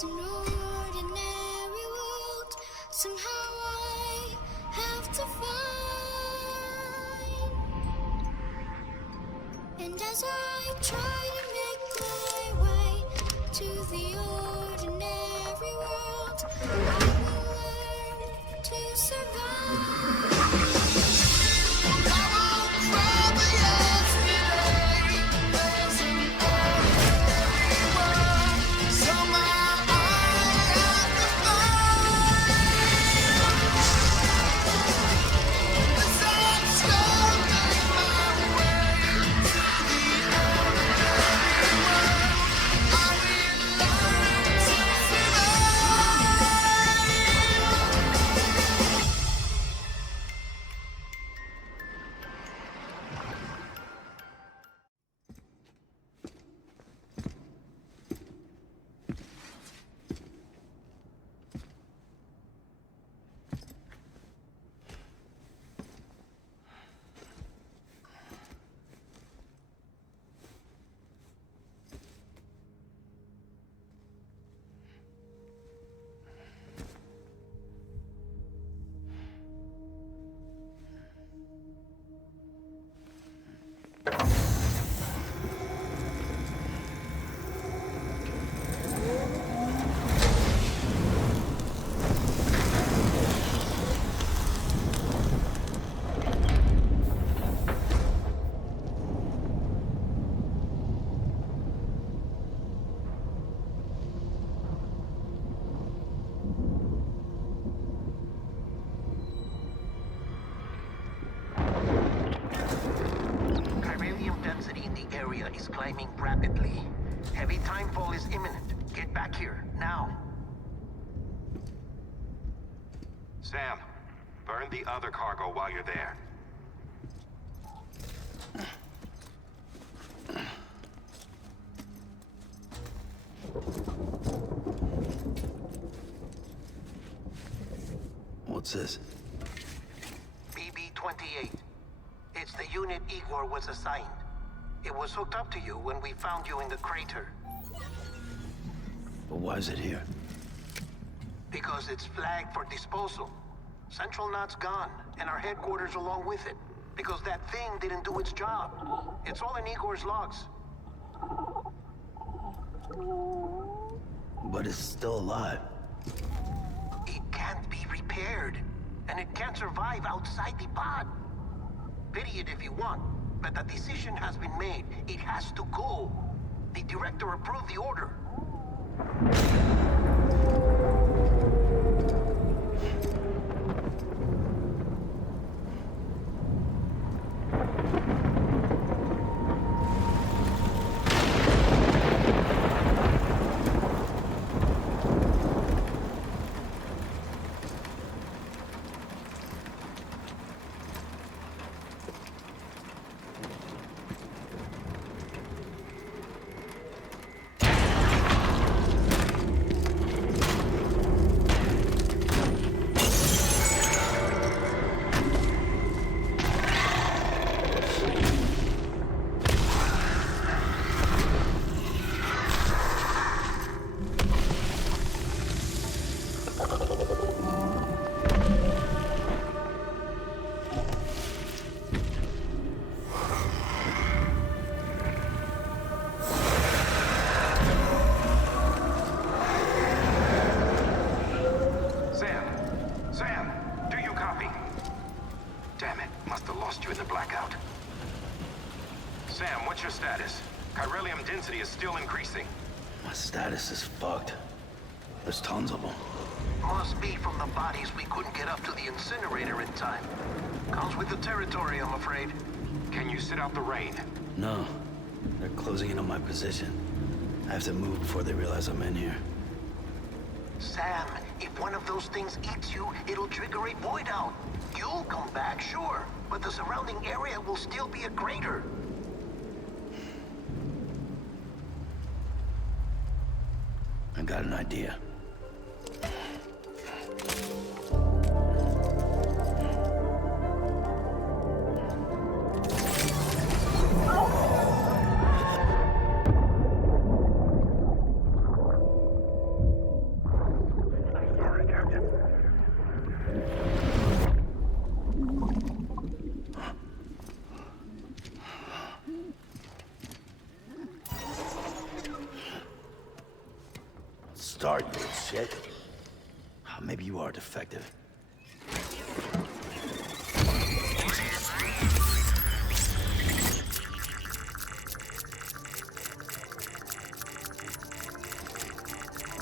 There's an ordinary world, somehow I have to find. And as I try to make my way to the ordinary world, I will learn to survive. Is climbing rapidly. Heavy timefall is imminent. Get back here, now. Sam, burn the other cargo while you're there. What's this? BB-28. It's the unit Igor was assigned. It was hooked up to you when we found you in the crater. But why is it here? Because it's flagged for disposal. Central Knot's gone, and our headquarters along with it. Because that thing didn't do its job. It's all in Igor's logs. But it's still alive. It can't be repaired, and it can't survive outside the pod. Pity it if you want. But the decision has been made. It has to go. The director approved the order. Is still increasing. My status is fucked. There's tons of them. Must be from the bodies we couldn't get up to the incinerator in time. Comes with the territory, I'm afraid. Can you sit out the rain? No. They're closing in on my position. I have to move before they realize I'm in here. Sam, if one of those things eats you, it'll trigger a void out. You'll come back, sure, but the surrounding area will still be a crater. I got an idea. start, you little shit. Maybe you are defective.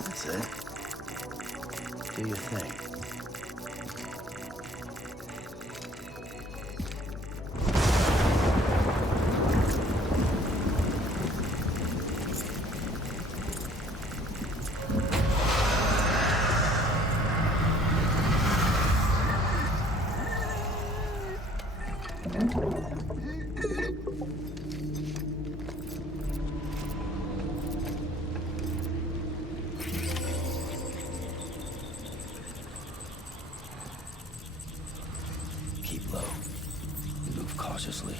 That's it. Do your thing. Keep low. Move cautiously.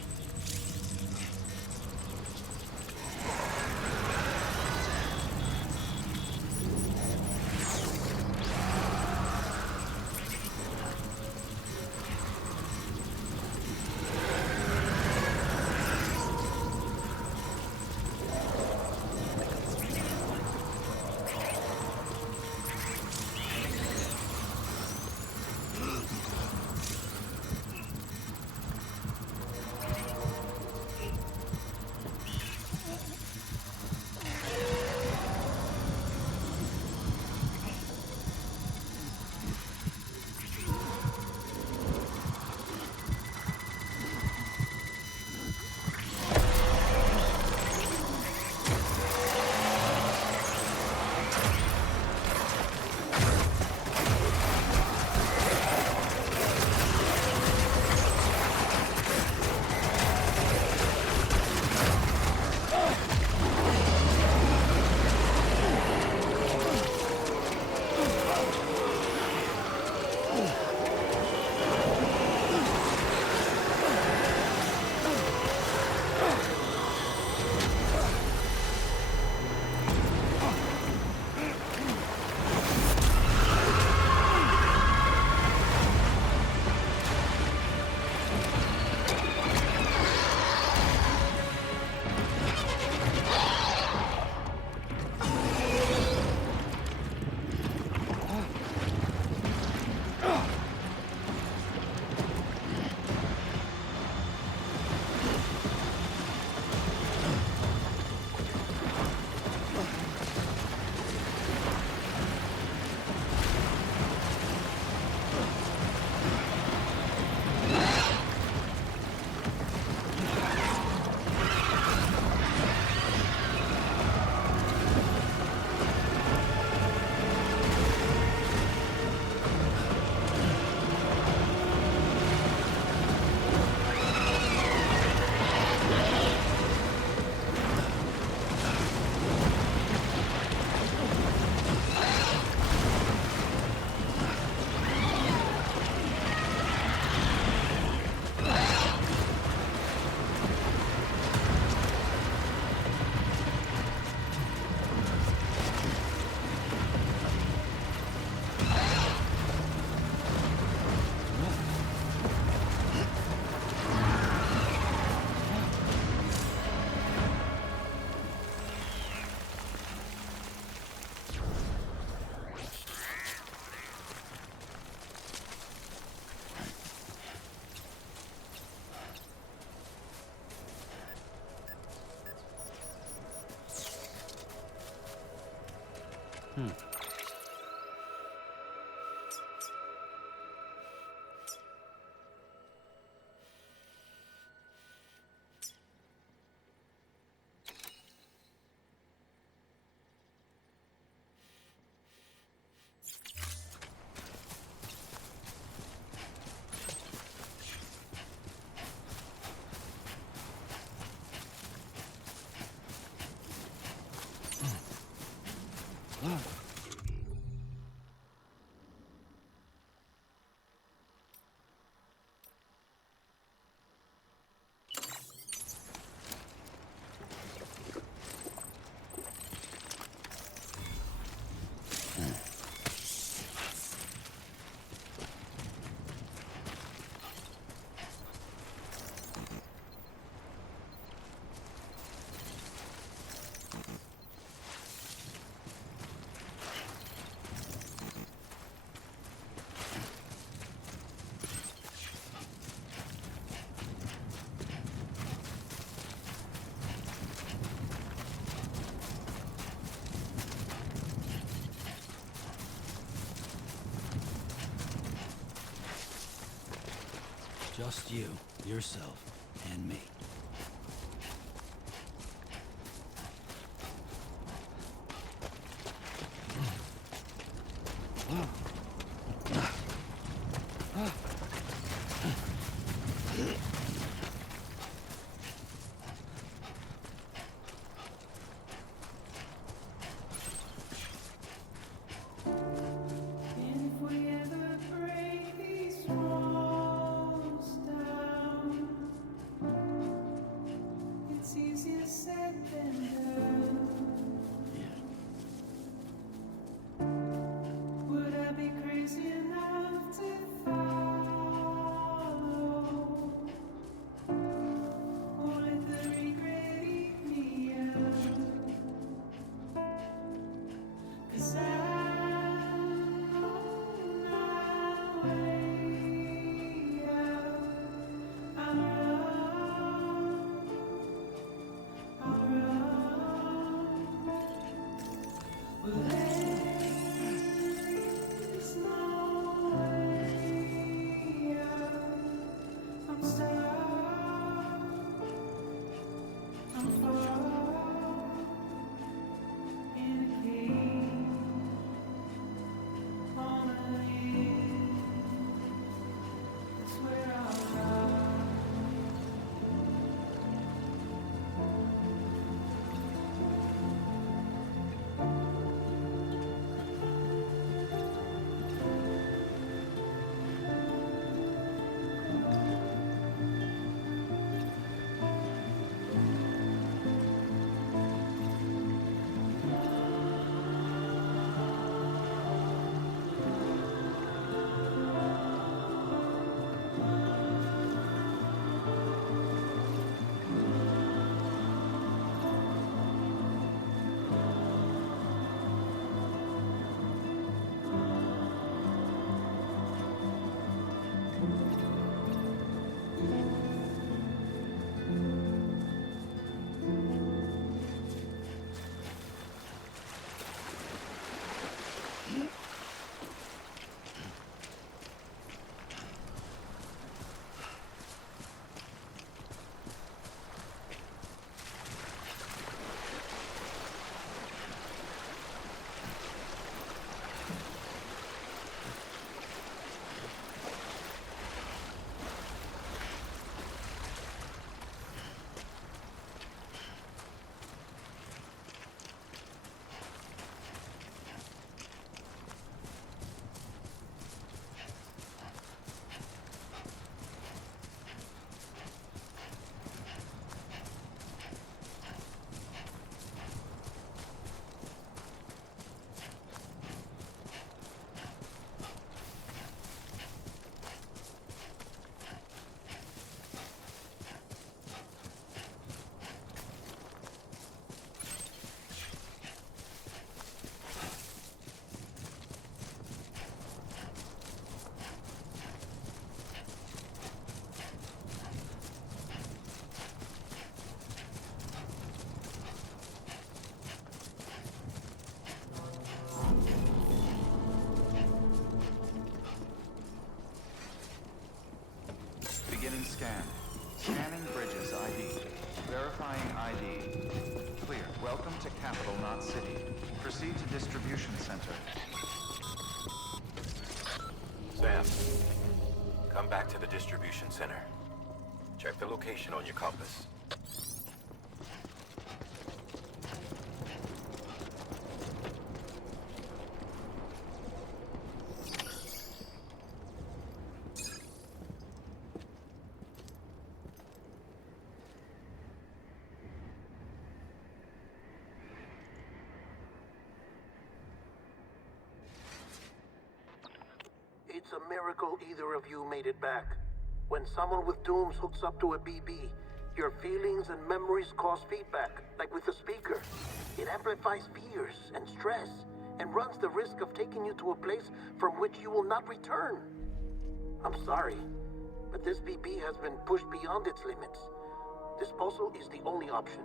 Just you, yourself, and me. Beginning scan. Scanning bridges ID. Verifying ID. Clear. Welcome to capital, not city. Proceed to distribution center. Sam, come back to the distribution center. Check the location on your compass. It's a miracle either of you made it back. When someone with dooms hooks up to a BB, your feelings and memories cause feedback, like with the speaker. It amplifies fears and stress, and runs the risk of taking you to a place from which you will not return. I'm sorry, but this BB has been pushed beyond its limits. Disposal is the only option.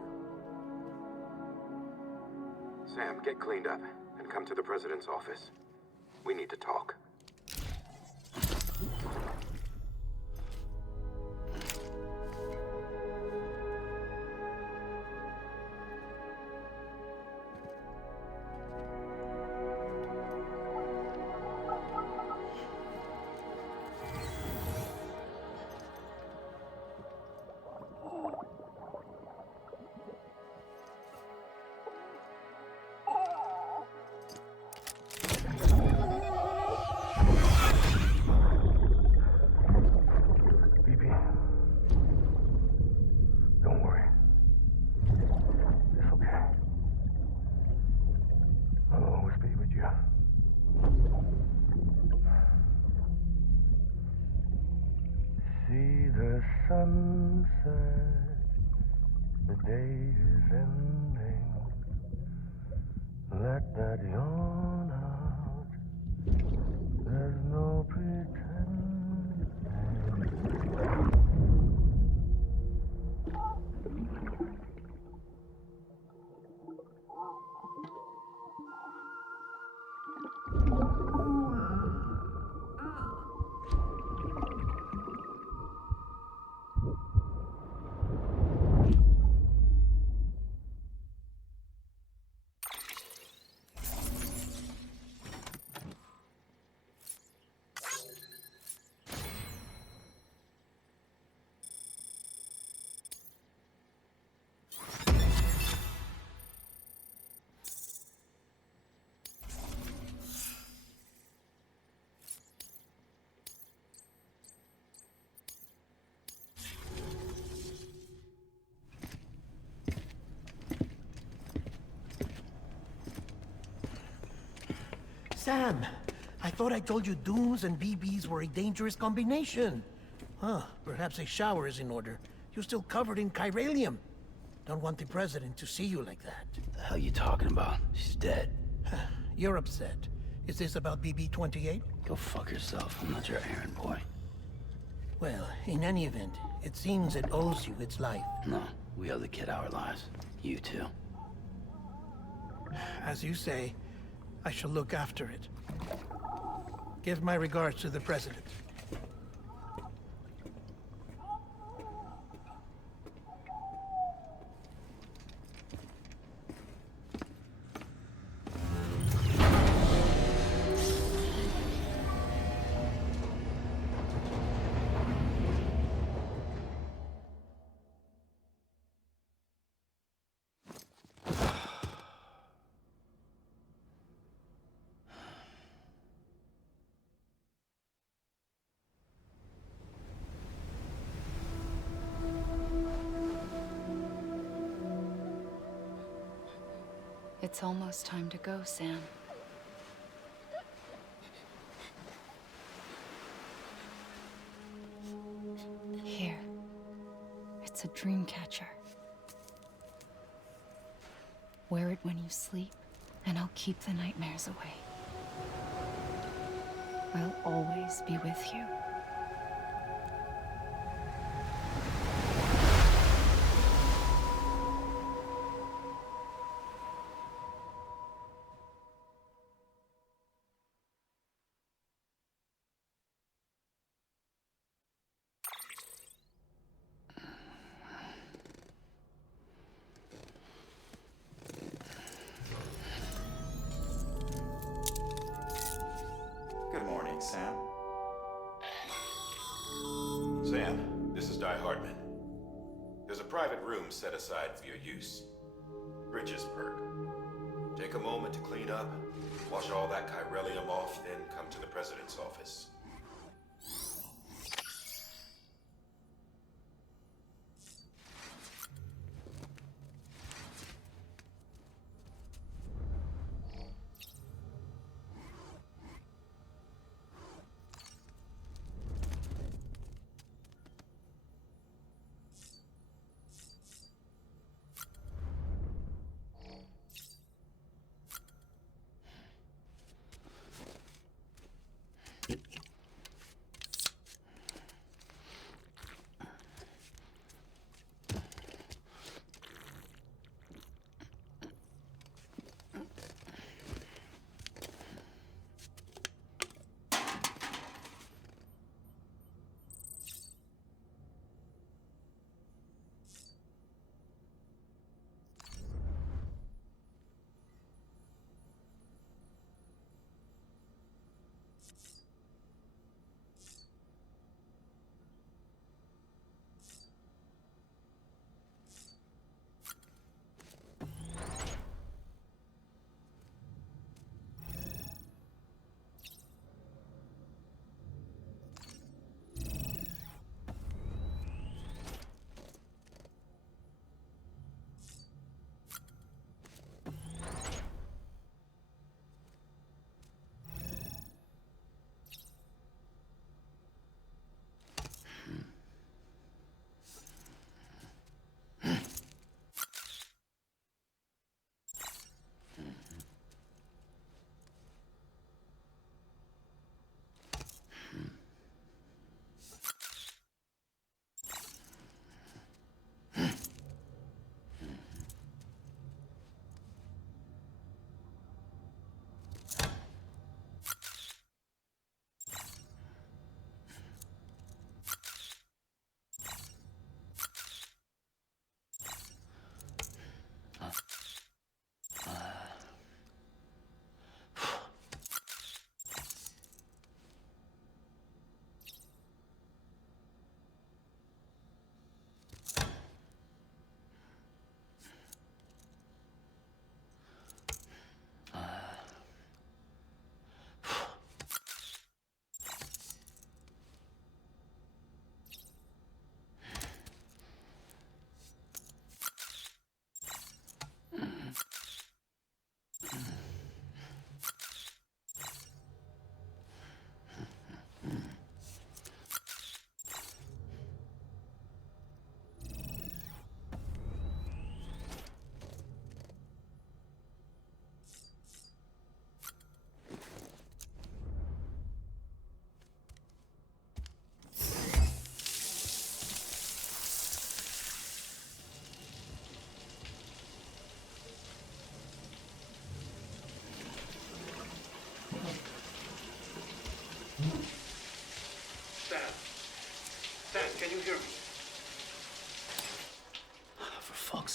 Sam, get cleaned up and come to the president's office. We need to talk. See the sunset, the day is ending. Let that yawn out, there's no pretending. Sam, I thought I told you dooms and BBs were a dangerous combination. Huh, perhaps a shower is in order. You're still covered in chiralium. Don't want the president to see you like that. The hell you talking about? She's dead. You're upset. Is this about BB-28? Go fuck yourself. I'm not your errand boy. Well, in any event, it seems it owes you its life. No, we owe the kid our lives. You too. As you say, I shall look after it. Give my regards to the president. It's almost time to go, Sam. Here. It's a dream catcher. Wear it when you sleep, and I'll keep the nightmares away. I'll always be with you. Good morning, Sam. Sam, this is Di Hartman. There's a private room set aside for your use. Bridges perk. Take a moment to clean up, wash all that chiralium off, then come to the president's office.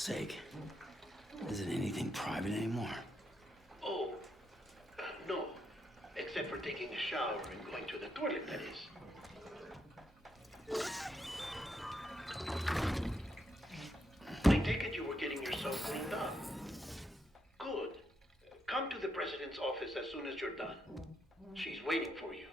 sake. Isn't anything private anymore? Oh, no. Except for taking a shower and going to the toilet, that is. I take it you were getting yourself cleaned up. Good. Come to the president's office as soon as you're done. She's waiting for you.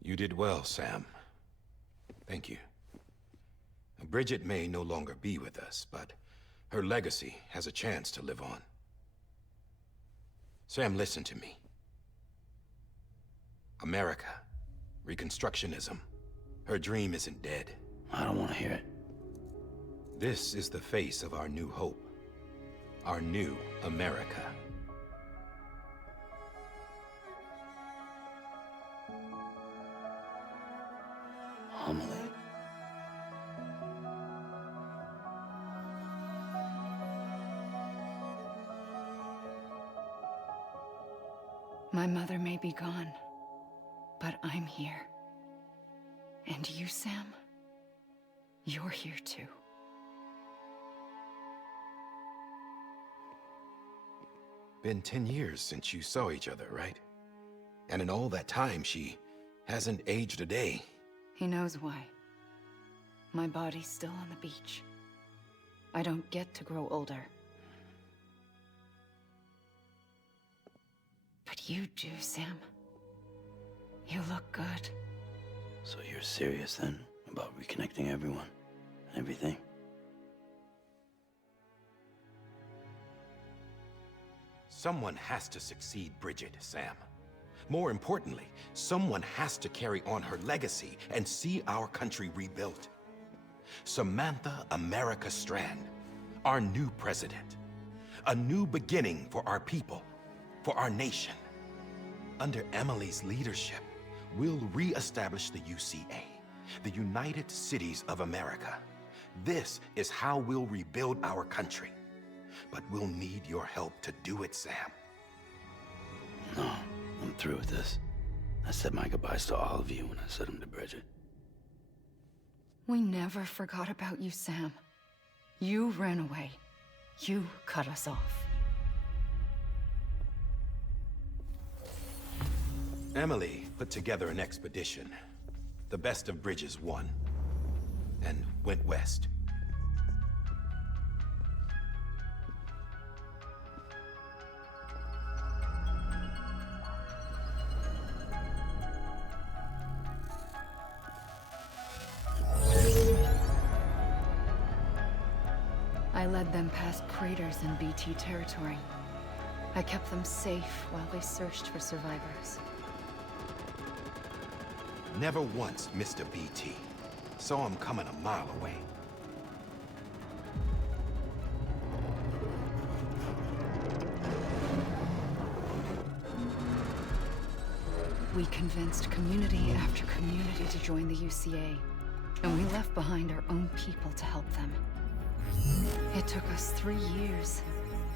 You did well, Sam. Thank you. Bridget may no longer be with us, but her legacy has a chance to live on. Sam, listen to me. America, Reconstructionism, her dream isn't dead. I don't want to hear it. This is the face of our new hope. Our new America. Amelie. My mother may be gone, but I'm here. And you, Sam, you're here too. Been 10 years since you saw each other, right? And in all that time, she hasn't aged a day. He knows why. My body's still on the beach. I don't get to grow older. But you do, Sam. You look good. So you're serious then about reconnecting everyone and everything? Someone has to succeed Bridget, Sam. More importantly, someone has to carry on her legacy and see our country rebuilt. Samantha America Strand, our new president. A new beginning for our people, for our nation. Under Emily's leadership, we'll re-establish the UCA, the United Cities of America. This is how we'll rebuild our country. But we'll need your help to do it, Sam. No, I'm through with this. I said my goodbyes to all of you when I said them to Bridget. We never forgot about you, Sam. You ran away. You cut us off. Emily put together an expedition. The best of Bridges won. And went west. I led them past craters in BT territory. I kept them safe while they searched for survivors. Never once missed a BT. Saw him coming a mile away. We convinced community after community to join the UCA, and we left behind our own people to help them. It took us 3 years,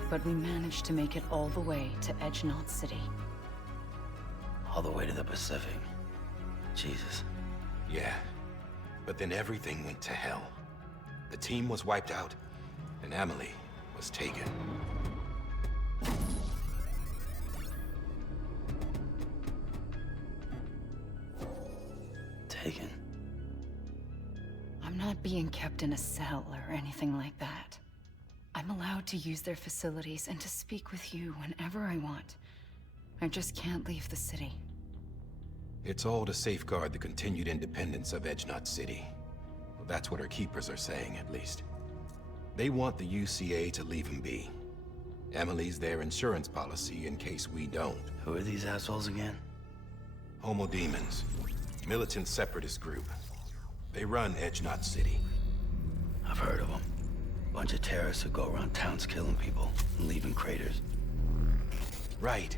but we managed to make it all the way to Edge-Knot City. All the way to the Pacific. Jesus. Yeah, but then everything went to hell. The team was wiped out, and Emily was taken. Taken? I'm not being kept in a cell or anything like that. I'm allowed to use their facilities and to speak with you whenever I want. I just can't leave the city. It's all to safeguard the continued independence of Edge-Knot City. Well, that's what our keepers are saying, at least. They want the UCA to leave him be. Emily's their insurance policy in case we don't. Who are these assholes again? Homo Demons. Militant separatist group. They run Edge-Knot City. I've heard of them. Bunch of terrorists who go around towns killing people and leaving craters. Right.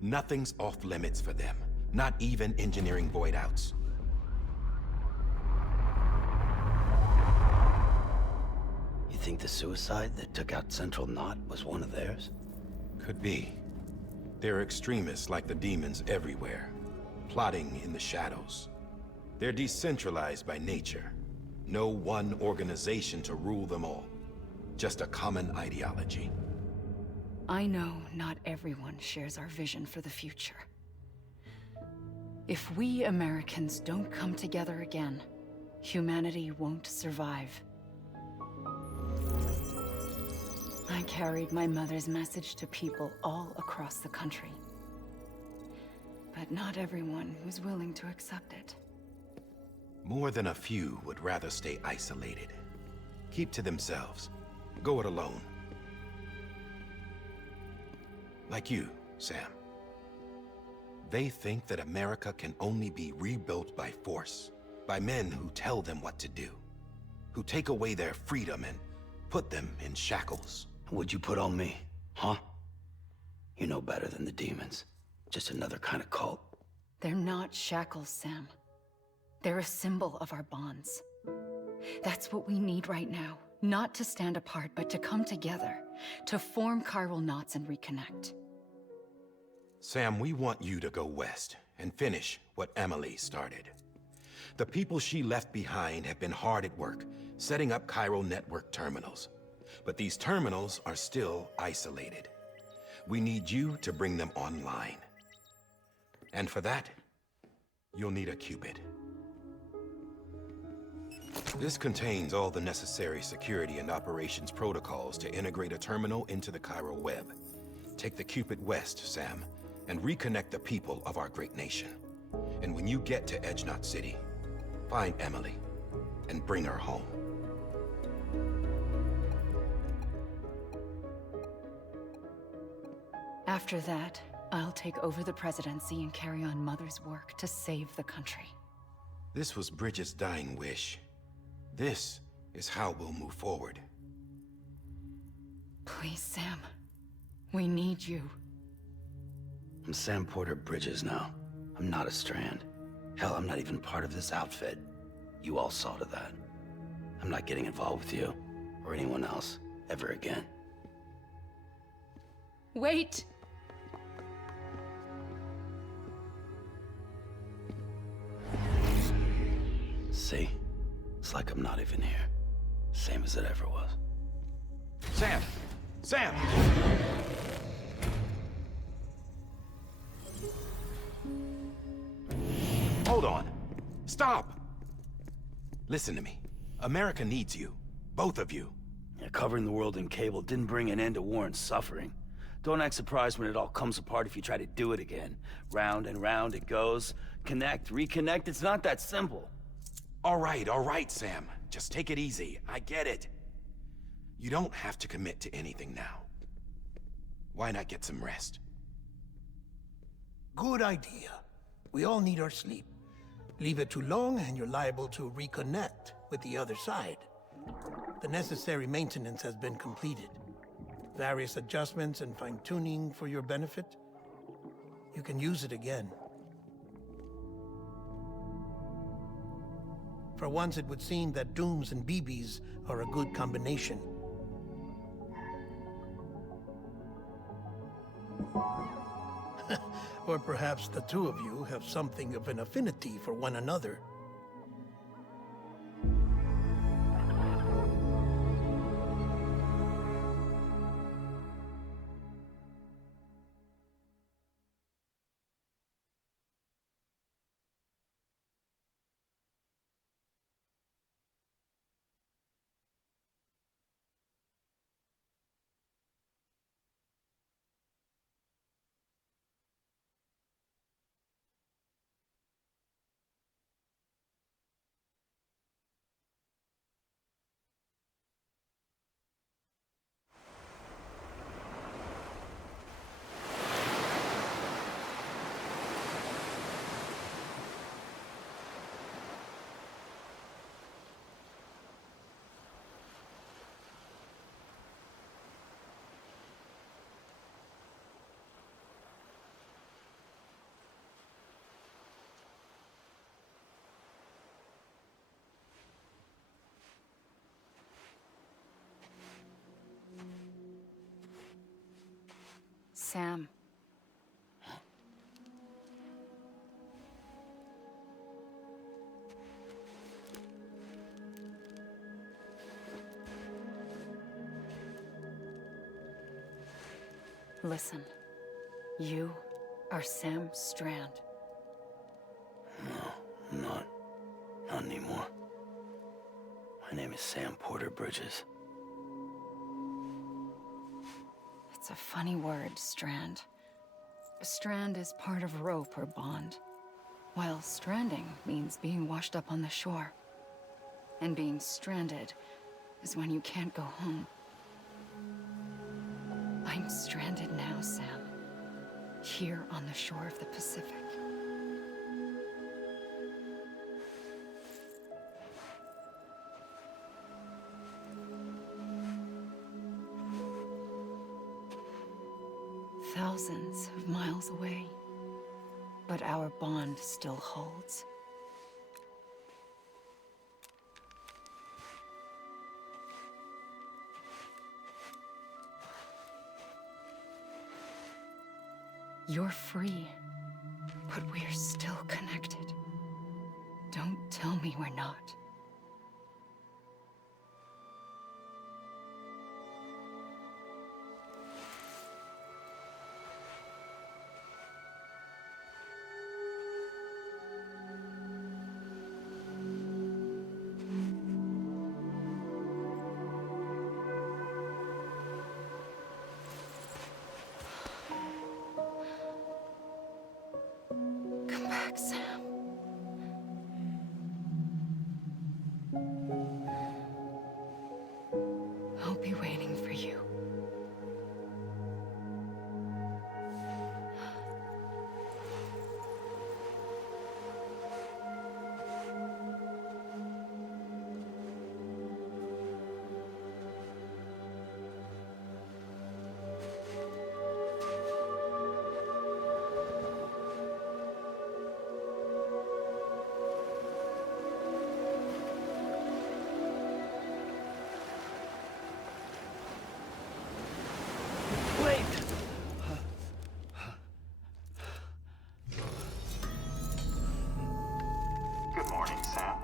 Nothing's off limits for them. Not even engineering void outs. You think the suicide that took out Central Knot was one of theirs? Could be. There are extremists like the demons everywhere, plotting in the shadows. They're decentralized by nature. No one organization to rule them all. Just a common ideology. I know not everyone shares our vision for the future. If we Americans don't come together again, humanity won't survive. I carried my mother's message to people all across the country. But not everyone was willing to accept it. More than a few would rather stay isolated. Keep to themselves. Go it alone. Like you, Sam. They think that America can only be rebuilt by force, by men who tell them what to do, who take away their freedom and put them in shackles. What'd you put on me, huh? You know better than the demons. Just another kind of cult. They're not shackles, Sam. They're a symbol of our bonds. That's what we need right now. Not to stand apart, but to come together, to form chiral knots and reconnect. Sam, we want you to go west and finish what Emily started. The people she left behind have been hard at work, setting up chiral network terminals. But these terminals are still isolated. We need you to bring them online. And for that, you'll need a Cupid. This contains all the necessary security and operations protocols to integrate a terminal into the chiral web. Take the Cupid west, Sam, and reconnect the people of our great nation. And when you get to Edge Knot City, find Emily and bring her home. After that, I'll take over the presidency and carry on Mother's work to save the country. This was Bridget's dying wish. This is how we'll move forward. Please, Sam. We need you. I'm Sam Porter Bridges now. I'm not a Strand. Hell, I'm not even part of this outfit. You all saw to that. I'm not getting involved with you, or anyone else, ever again. Wait! See? It's like I'm not even here. Same as it ever was. Sam! Sam! Hold on. Stop! Listen to me. America needs you. Both of you. Yeah, covering the world in cable didn't bring an end to war and suffering. Don't act surprised when it all comes apart if you try to do it again. Round and round it goes. Connect, reconnect, it's not that simple. All right, Sam. Just take it easy. I get it. You don't have to commit to anything now. Why not get some rest? Good idea. We all need our sleep. Leave it too long and you're liable to reconnect with the other side. The necessary maintenance has been completed. Various adjustments and fine-tuning for your benefit. You can use it again. For once, it would seem that dooms and BBs are a good combination. Or perhaps the two of you have something of an affinity for one another. Sam. Listen, you are Sam Strand. No, I'm not. Not anymore. My name is Sam Porter Bridges. It's a funny word, Strand. A strand is part of rope or bond, while stranding means being washed up on the shore. And being stranded is when you can't go home. I'm stranded now, Sam. Here on the shore of the Pacific. Thousands of miles away, but our bond still holds. You're free, but we're still connected. Don't tell me we're not. Come back, Sam. I'll be waiting for you. Good morning, Sam.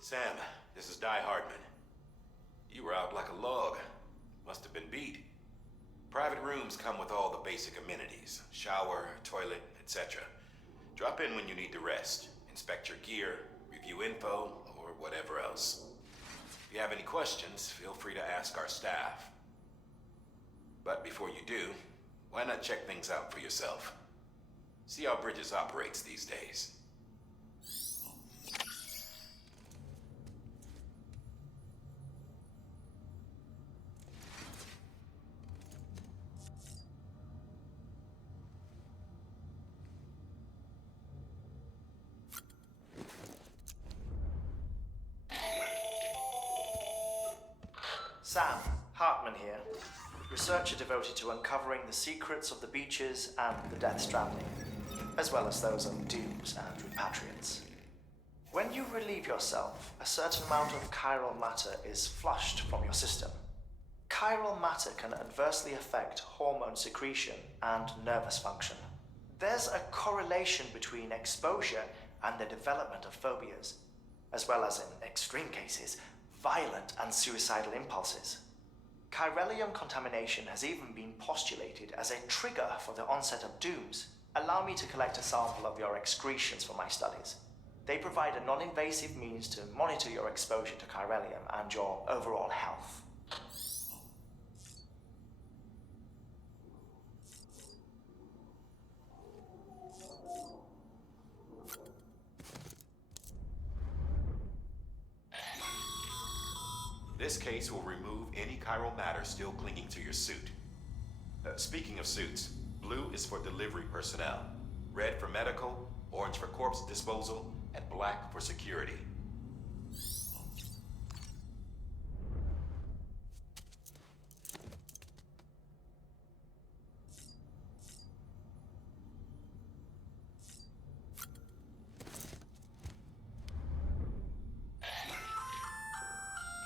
Sam, this is Hardman. You were out like a log. Must have been beat. Private rooms come with all the basic amenities. Shower, toilet, etc. Drop in when you need to rest. Inspect your gear, review info, or whatever else. If you have any questions, feel free to ask our staff. But before you do, why not check things out for yourself? See how Bridges operates these days. Sam, Hartman here, researcher devoted to uncovering the secrets of the beaches and the Death Stranding, as well as those of dooms and repatriates. When you relieve yourself, a certain amount of chiral matter is flushed from your system. Chiral matter can adversely affect hormone secretion and nervous function. There's a correlation between exposure and the development of phobias, as well as, in extreme cases, violent and suicidal impulses. Chiralium contamination has even been postulated as a trigger for the onset of dooms. Allow me to collect a sample of your excretions for my studies. They provide a non-invasive means to monitor your exposure to chiralium and your overall health. This case will remove any chiral matter still clinging to your suit. Speaking of suits, blue is for delivery personnel, red for medical, orange for corpse disposal, and black for security.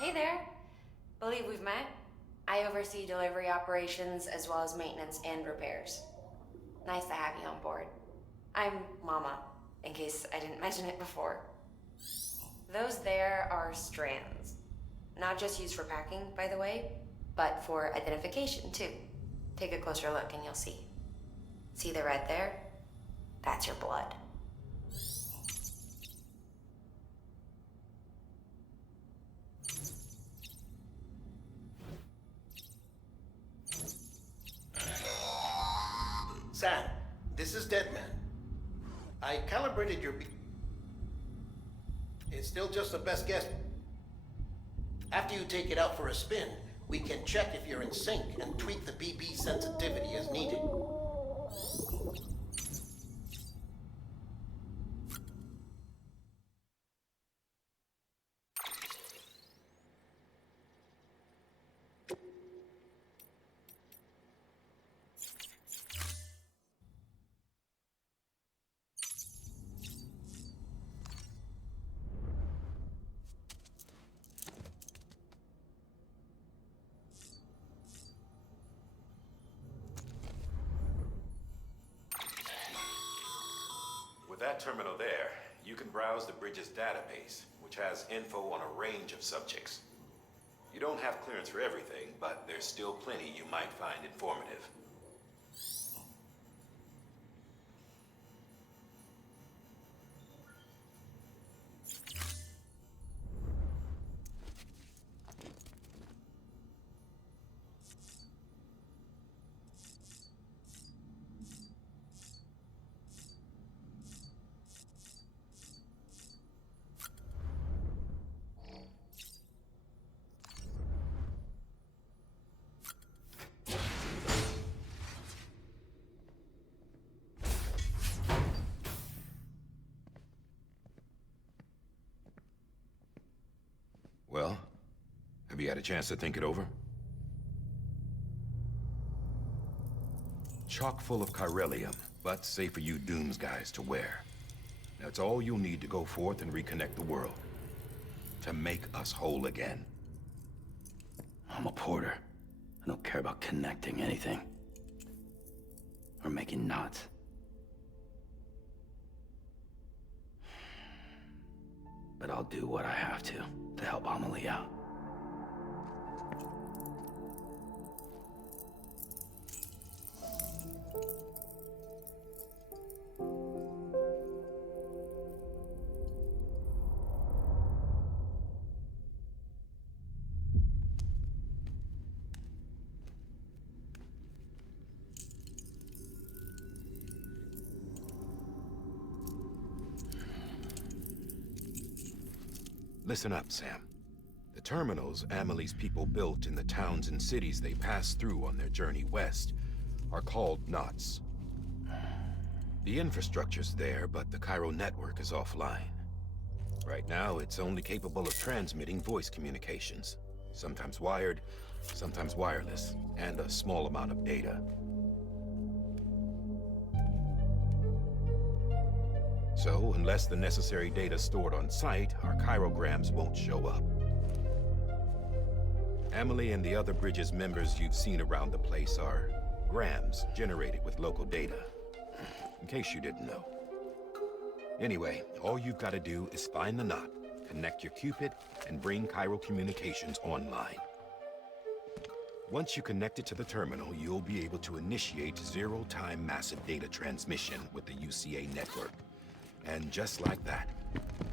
Hey there. Believe we've met. I oversee delivery operations as well as maintenance and repairs. Nice to have you on board. I'm Mama, in case I didn't mention it before. Those there are strands. Not just used for packing, by the way, but for identification too. Take a closer look and you'll see. See the red there? That's your blood. Sam, this is Deadman. I calibrated your It's still just the best guess. After you take it out for a spin, we can check if you're in sync and tweak the BB sensitivity as needed. With that terminal there, you can browse the bridge's database, which has info on a range of subjects. You don't have clearance for everything, but there's still plenty you might find informative. Well, have you had a chance to think it over? Chock full of chiralium, but safe for you Dooms guys to wear. That's all you'll need to go forth and reconnect the world. To make us whole again. I'm a porter. I don't care about connecting anything. Or making knots. But I'll do what I have to help Amelie out. Listen up, Sam. The terminals Amelie's people built in the towns and cities they passed through on their journey west are called knots. The infrastructure's there, but the Cairo network is offline. Right now, it's only capable of transmitting voice communications. Sometimes wired, sometimes wireless, and a small amount of data. So, unless the necessary data's stored on site, our chirograms won't show up. Amelie and the other Bridges members you've seen around the place are grams generated with local data. In case you didn't know. Anyway, all you've got to do is find the knot, connect your Cupid, and bring Cairo communications online. Once you connect it to the terminal, you'll be able to initiate zero-time massive data transmission with the UCA network. And just like that,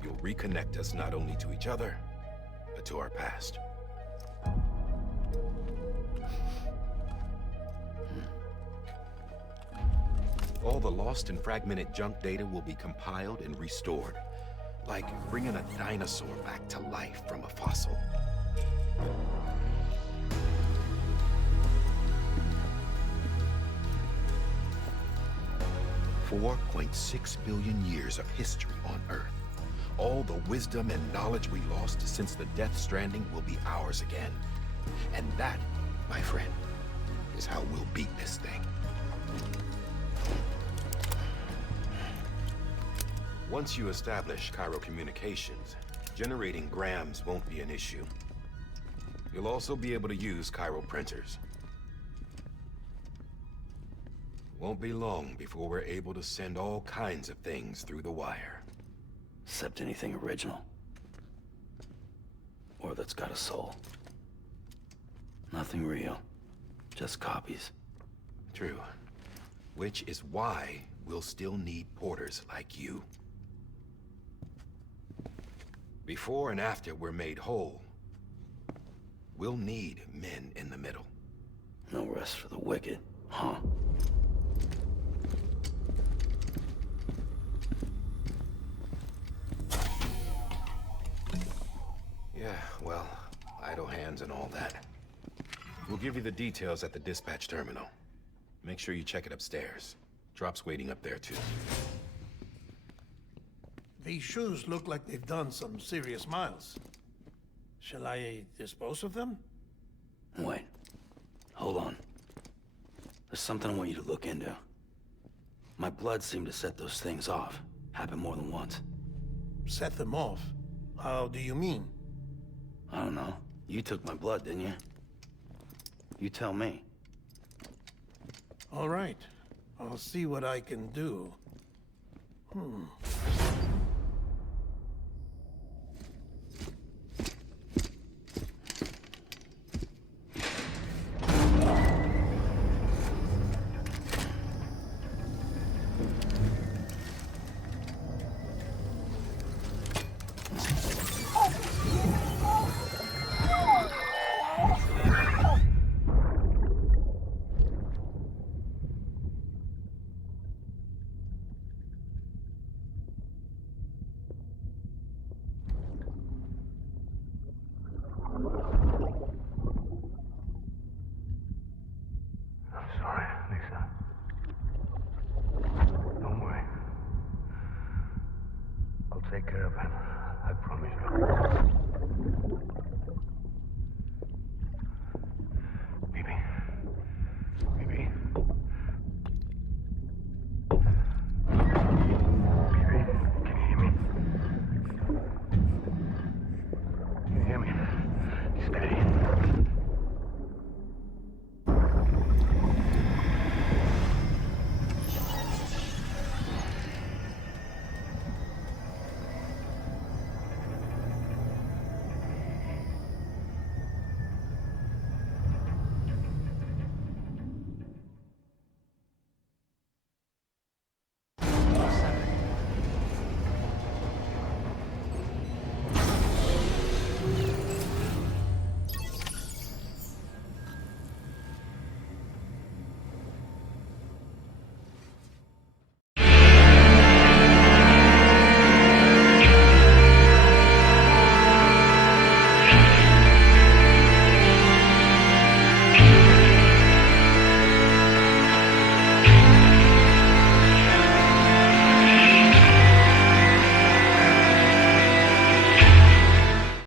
you'll reconnect us not only to each other, but to our past. All the lost and fragmented junk data will be compiled and restored, like bringing a dinosaur back to life from a fossil. 4.6 billion years of history on Earth. all the wisdom and knowledge we lost since the Death Stranding will be ours again. And that, my friend, is how we'll beat this thing. Once you establish Cairo communications, generating grams won't be an issue. You'll also be able to use Cairo printers. Won't be long before we're able to send all kinds of things through the wire. Except anything original. Or that's got a soul. Nothing real. Just copies. True. Which is why we'll still need porters like you. Before and after we're made whole, we'll need men in the middle. No rest for the wicked, huh? Yeah, well, idle hands and all that. We'll give you the details at the dispatch terminal. Make sure you check it upstairs. Drop's waiting up there, too. These shoes look like they've done some serious miles. Shall I dispose of them? Wait. Hold on. There's something I want you to look into. My blood seemed to set those things off. Happened more than once. Set them off? How do you mean? I don't know. You took my blood, didn't you? You tell me. All right. I'll see what I can do.